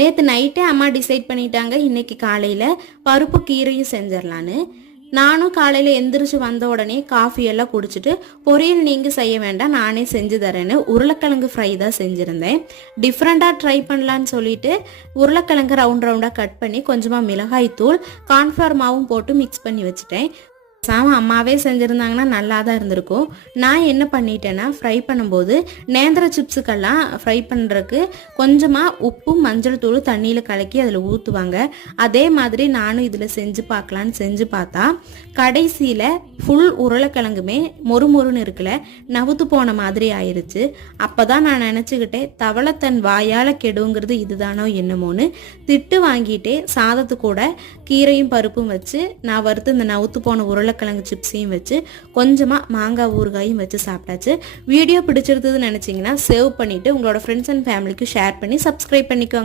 நேற்று நைட்டே அம்மா டிசைட் பண்ணிட்டாங்க இன்னைக்கு காலையில் பருப்பு கீரையும் செஞ்சிடலான்னு. நானும் காலையில் எந்திரிச்சு வந்த உடனே காஃபி எல்லாம் குடிச்சிட்டு பொரியல் நீங்கள் செய்ய வேண்டாம் நானே செஞ்சு தரேன்னு உருளைக்கிழங்கு ஃப்ரை தான் செஞ்சுருந்தேன். டிஃப்ரெண்ட்டாக ட்ரை பண்ணலான்னு சொல்லிட்டு உருளைக்கிழங்கு ரவுண்டாக கட் பண்ணி கொஞ்சமாக மிளகாய் தூள் கார்ன்ஃப்ளவர் மாவும் போட்டு மிக்ஸ் பண்ணி வச்சுட்டேன். அம்மாவே செஞ்சுருந்தாங்கன்னா நல்லா தான் இருந்திருக்கும். நான் என்ன பண்ணிட்டேன்னா ஃப்ரை பண்ணும்போது நேந்திர சிப்ஸுக்கெல்லாம் ஃப்ரை பண்ணுறதுக்கு கொஞ்சமாக உப்பு மஞ்சள் தூள் தண்ணியில் கலக்கி அதில் ஊற்றுவாங்க. அதே மாதிரி நானும் இதில் செஞ்சு பார்க்கலான்னு செஞ்சு பார்த்தா கடைசியில் ஃபுல் உருளைக்கிழங்குமே மொறுமொறுன்னு இருக்கல, நவுத்து போன மாதிரி ஆயிடுச்சு. அப்போ தான் நான் நினச்சிக்கிட்டேன் தவளை தன் வாயால் கெடுங்கிறது இதுதானோ என்னமோன்னு திட்டு வாங்கிட்டே சாதத்து கூட கீரையும் பருப்பும் வச்சு நான் வறுத்து இந்த நவுத்து போன உருளைக்கிழங்கு சிப்ஸையும் வச்சு கொஞ்சமாக மாங்காய் ஊறுகாயும் வச்சு சாப்பிட்டாச்சு. வீடியோ பிடிச்சிருந்ததுன்னு நினச்சிங்கன்னா சேவ் பண்ணிவிட்டு உங்களோட ஃப்ரெண்ட்ஸ் அண்ட் ஃபேமிலிக்கு ஷேர் பண்ணி சப்ஸ்கிரைப் பண்ணிக்கோங்க.